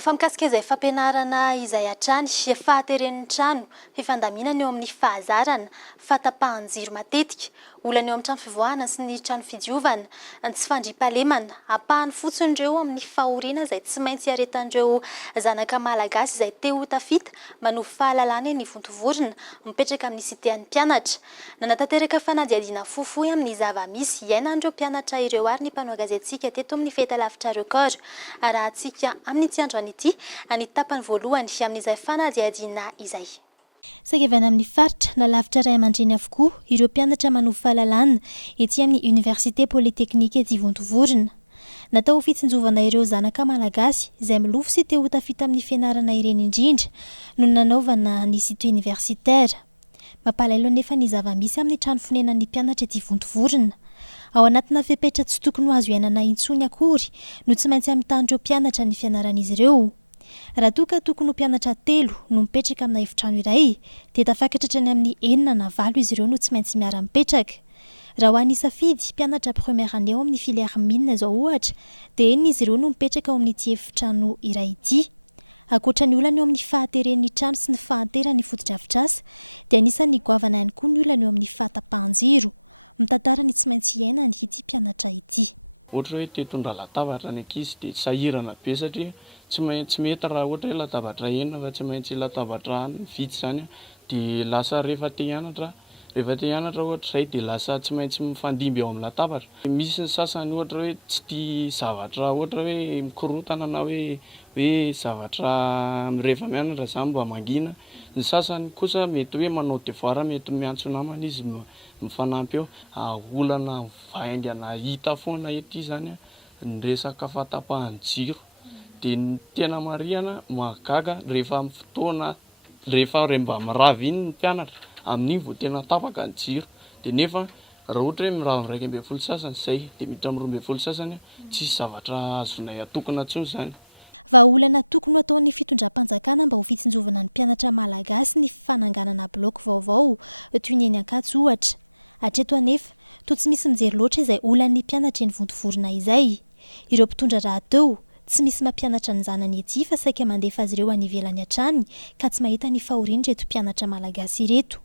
Fa mikasika izay fampianarana izay hatrany fahateren'ny trano fifandaminana eo amin'ny fahazarana fahatapahan-jiro matetika olana eo amin'ny trano fivoahana sy ny trano fidiovana tsy fandriampahalemana ampahany fotsiny ireo amin'ny fahoriana izay tsy maintsy aretan'ireo zanaka malagasy izay te ho tafita manohy fahalalana ny vontovorona mipetraka amin'ny sitean'ny mpianatra nanatanteraka fanadihadiana fohifohy amin'ny zava-misy iainan'ireo mpianatra ireo ary ny mpanao gazetintsika teto amin'ny fahitalavitra record arahantsika amin'ny ity andro ity any tapany voalohany amin'izay fanadihadiana izay. Sakevana amin'ny faritra na lavitra ray aman-dreny avokoa ireo mpianatra manohy fahalalana ety amin'ny Université Polytechnique ety Vontovorona. Natao ho fitsinjovana ireo zanaka malagasy izay milofo sy te ho tafita amin'ny fianarana ireny indrindra no nanaovana ny site universitaire. Mampalahelo nefa ny zava-misy amin'ny trano fonenan'ny mpianatra ety Vontovorona. Ao anatina fepetra tsy tokony ho azo iainana intsony akory no tsy maintsy amitan'ireo mpianatra ny fianaran'izy ireo. Raha toa tokony ho mpianatra 3 no mipetraka amina efitrano iray dia tafakatra hatrany amin'ny 4 na 7 izy ireo no tsy maintsy miara-mipetraka. Raha ho an'ny safidy mpianatra première année ao amin'ny filière mine zao ohatra dia eny izy ireo no mipetraka ao amin'ity efitrano iray ity. Ankoatra ny olana eo amin'ny fahateren'ny trano sy ny fahanteran'ny fotodrafitrasa dia anisan'ny goavana ihany koa ny olana eo amin'ny fahatapahan-jiro. Mitantara ny tsy maintsy iainany ity mpianatra ity. Ohatra hoe tetondra latabatra ny ankizy dia sahirana be satria tsy mety raha ohatra hoe latabatra enina fa tsy maintsy latabatra vitsy zany dia lasa rehefa te hianatra ohatra izay dia lasa tsy maintsy mifandimby eo amin'ny latabatra. Misy ny sasany ohatra hoe tsy tia zavatra ohatra hoe mikorotana na hoe zavatra rehefa mianatra izany mba mangina. Ny sasany kosa mety hoe manao devoir mety miantso namana izy mifanampy eo olana vaingana hita foana ety zany ny resaka fahatapahan-jiro dia ny tena marihana mahagaga rehefa amin'ny fotoana rehefa mba mirava iny ny mpianatra amin'iny vao tena tapaka ny jiro dia nefa raha ohatra hoe mirava 1 sasany izay dia miditra 12 sasany tsisy zavatra azonay atokana intsony zany. Vahaolana tokony ataon'ny fitondram-panjakana mba ho fitsinjovana ny mpianatra malagasy ny fananganana bloc vaovao toy ny eny Ankatso ohatra. Hatreto anefa toa tsy misy mijery loatra izay olan'ny mpianatra eny Vontovorona izay. Ireo mpitondra rahateo tsy misy mampianatra ny zanany ety fa saika mandefa azy ireo any ivelany hatrany ka tsy mahita ny fahoriana reto mpianatra malagasy ireto.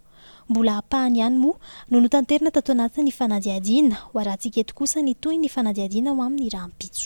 Mbola ampahany ihany moa no notanterina tato anatin'ny fanadihadiana ho arahantsika eto kosa ny toy ny fanadihadiana ho amin'ny rahampitso.